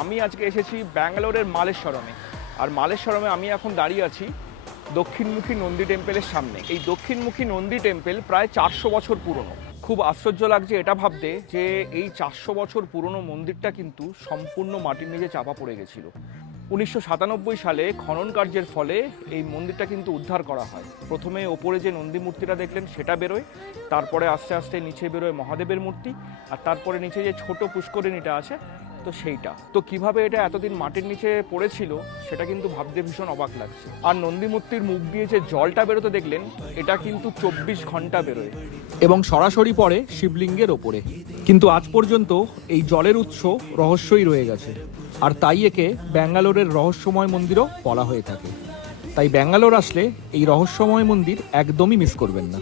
আমি আজকে এসেছি ব্যাঙ্গালোরের মালেশ্বরমে। আর মালেশ্বরমে আমি এখন দাঁড়িয়ে আছি দক্ষিণমুখী নন্দী টেম্পেলের সামনে। এই দক্ষিণমুখী নন্দী টেম্পেল প্রায় 400 বছর পুরনো। খুব আশ্চর্য লাগছে এটা ভাবতে যে এই 400 বছর পুরনো মন্দিরটা কিন্তু সম্পূর্ণ মাটির নিচে চাপা পড়ে গেছিল। 1997 সালে খনন কার্যের ফলে এই মন্দিরটা কিন্তু উদ্ধার করা হয়। প্রথমে ওপরে যে নন্দী মূর্তিটা দেখলেন সেটা বেরোয়, তারপরে আস্তে আস্তে নিচে বেরোয় মহাদেবের মূর্তি, আর তারপরে নিচে যে ছোট পুষ্করিণীটা আছে তো সেইটা। তো কিভাবে এটা এতদিন মাটির নিচে পড়েছিল সেটা কিন্তু ভাবতে ভীষণ অবাক লাগছে। আর নন্দী মূর্তির মুখ দিয়ে যে জলটা বেরোতে দেখলেন এটা কিন্তু 24 ঘন্টা বেরোয় এবং সরাসরি পড়ে শিবলিঙ্গের ওপরে। কিন্তু আজ পর্যন্ত এই জলের উৎস রহস্যই রয়ে গেছে, আর তাই একে ব্যাঙ্গালোরের রহস্যময় মন্দিরও বলা হয়ে থাকে। তাই ব্যাঙ্গালোর আসলে এই রহস্যময় মন্দির একদমই মিস করবেন না।